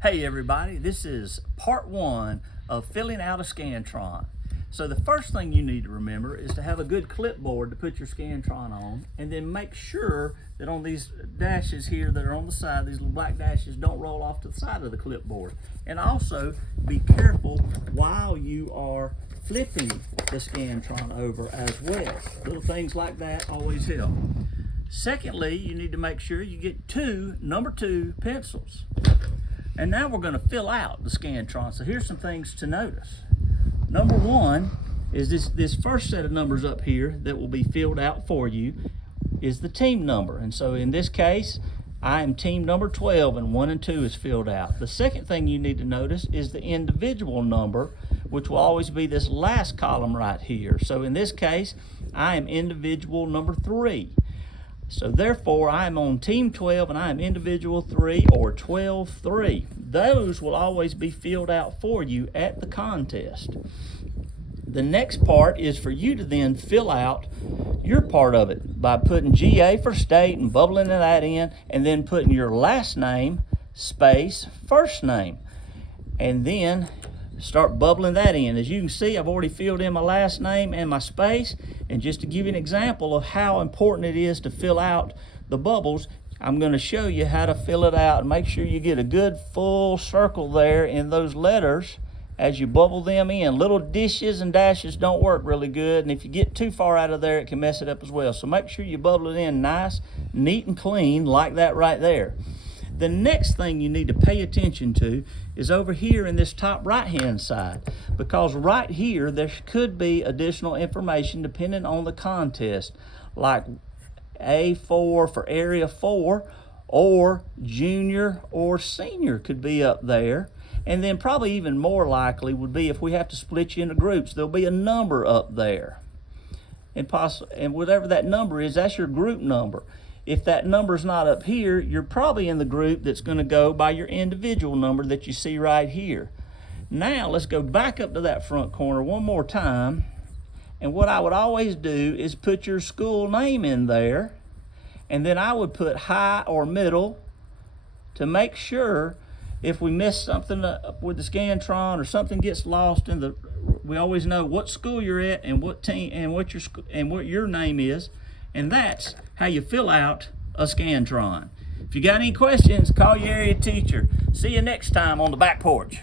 Hey everybody, this is part one of filling out a Scantron. So the first thing you need to remember is to have a good clipboard to put your Scantron on, and then make sure that on these dashes here that are on the side, these little black dashes, don't roll off to the side of the clipboard. And also be careful while you are flipping the Scantron over as well. Little things like that always help. Secondly, you need to make sure you get number two pencils. And now we're going to fill out the Scantron. So here's some things to notice. Number one is this first set of numbers up here that will be filled out for you is the team number. And so in this case, I am team number 12 and 1 and 2 is filled out. The second thing you need to notice is the individual number, which will always be this last column right here. So in this case, I am individual number 3. So therefore, I am on team 12 and I am individual 3 or 12-3. Those will always be filled out for you at the contest. The next part is for you to then fill out your part of it by putting GA for state and bubbling that in, and then putting your last name, space, first name. And then start bubbling that in. As you can see, I've already filled in my last name and my space. And just to give you an example of how important it is to fill out the bubbles, I'm going to show you how to fill it out and make sure you get a good full circle there in those letters as you bubble them in. Little dishes and dashes don't work really good, and if you get too far out of there, it can mess it up as well. So make sure you bubble it in nice, neat, and clean like that right there. The next thing you need to pay attention to is over here in this top right-hand side, because right here there could be additional information depending on the contest, like A4 for area 4, or junior or senior could be up there. And then probably even more likely would be if we have to split you into groups, there'll be a number up there. And whatever that number is, that's your group number. If that number's not up here, you're probably in the group that's going to go by your individual number that you see right here. Now let's go back up to that front corner one more time. And what I would always do is put your school name in there, and then I would put high or middle to make sure if we miss something with the Scantron or something gets lost in we always know what school you're at and what team and what your name is. And that's how you fill out a Scantron. If you got any questions, call your area teacher. See you next time on the back porch.